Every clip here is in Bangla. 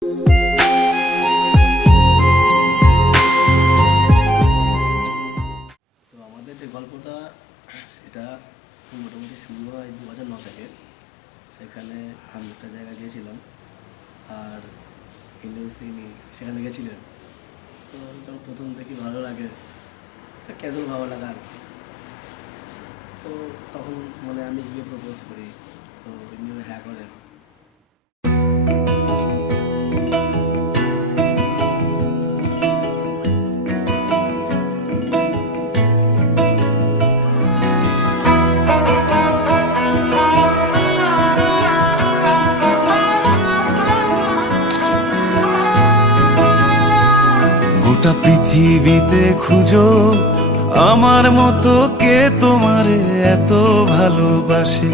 তো আমাদের যে গল্পটা সেটা মোটামুটি শুরু হয় 2009 থেকে। সেখানে আমি একটা জায়গায় গিয়েছিলাম, আর ইন্দ্রসিনী সেখানে গেছিলেন। তো যখন প্রথম থেকে ভালো লাগে, একটা ক্যাজুয়াল ভালো লাগা আর কি। তো তখন মানে আমি গিয়ে প্রপোজ করি, তো ইন্দ্র হ্যাঁ করে। গোটা পৃথিবীতে খুঁজো আমার মতো কে তোমারে এত ভালোবাসে।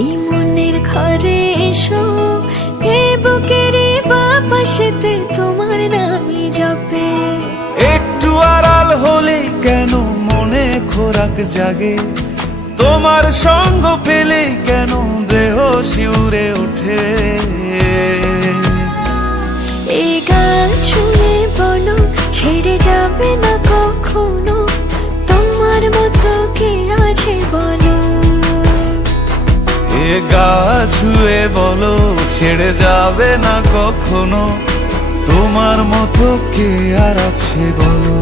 এই মনের ঘরে এসো, এ বুকের বাপাশেতে তোমার নামই জপে। একটু আড়াল হলে কেন মনে খোরাক জাগে, তোমার সঙ্গ পেলে কেন দেহ শিউরে ওঠে। এই গান ছুঁয়ে বলো, ছেড়ে যাবে না কখনো, তোমার মতো কে আছে বলো। এ গা ছুঁয়ে বলো, ছেড়ে যাবে না কখনো, তোমার মতো কে আর আছে বলো।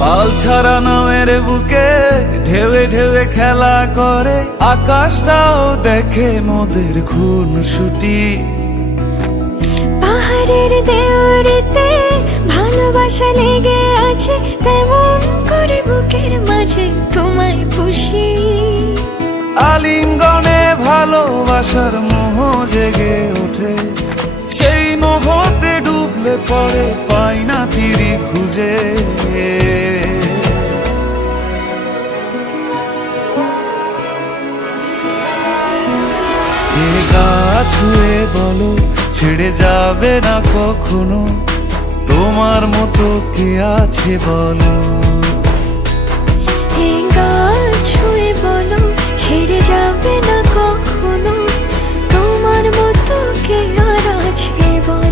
পাল ছাড়া নামের বুকে ঢেউে ঢেউে খেলা করে, আকাশটাও দেখে মোদের খুনসুটি। পাহাড়ের দেওয়ারিতে ভালোবাসা লেগে আছে, তেমন করে বুকের মাঝে তোমায় পুষি। আলিঙ্গনে ভালোবাসার মোহ জেগে ওঠে, সেই মোহতে ডুবলে পড়ে পাই না তীরি খুঁজে। এ গা ছুঁয়ে বলো, ছেড়ে যাবে না কখনো, তোমার মতো কে আছে বলো। এই গান ছুঁয়ে বলো, ছেড়ে যাবে না কখনো, তোমার মতো কে আর আছে বলো।